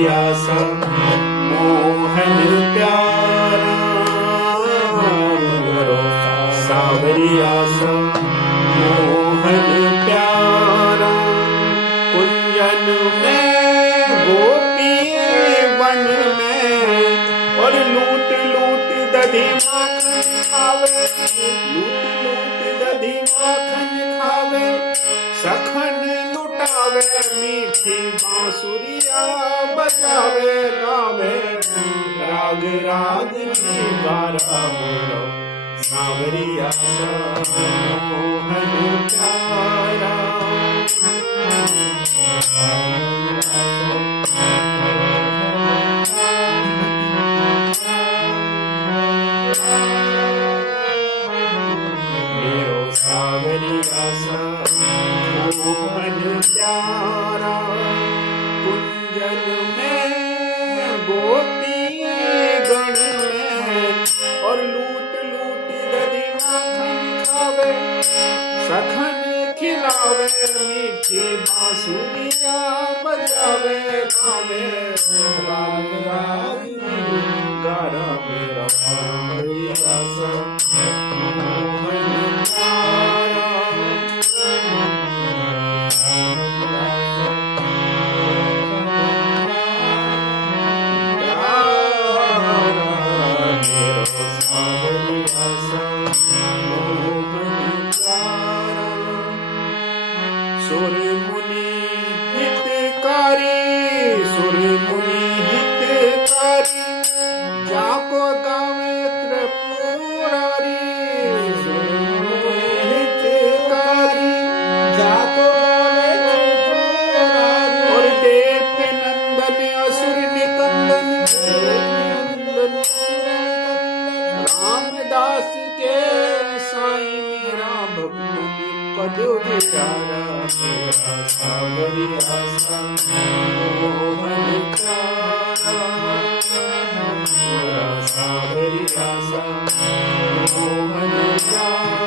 सावरिया सा मोहन प्यारा, सावरिया सा मोहन प्यारा। कुंजन में गोपिए वन में, और लूट लूट दधी माखन खावे, लूट लूट दधी माखन खावे। सखन लुटावे मीठी बांसुरिया बजावे गावे, राग राग गारा बोलो सावरिया सा मोहन प्यारा। मेरो सावरिया सा मोहन प्यारा। कुंजन में गोपी गण में, और लूट लूट दधी माखन खावे। सखन खिलावे मीठी बांसुरिया बजावे गावे, राग राग गारा मेरा सावरिया सा मोहन प्यारा। सुर मुनि हितकारी, सुर मुनि हितकारी, जाको गावे त्रिपुरारी। सुर मुनि हितकारी, जाको गावे त्रिपुरारी। और देव नंदन असुर निकंदन, रामदास के साईं मेरा भक्त पद उजारा। मेरा सावरिया सा मोहन प्यारा, मेरा सावरिया सा मोहन प्यारा।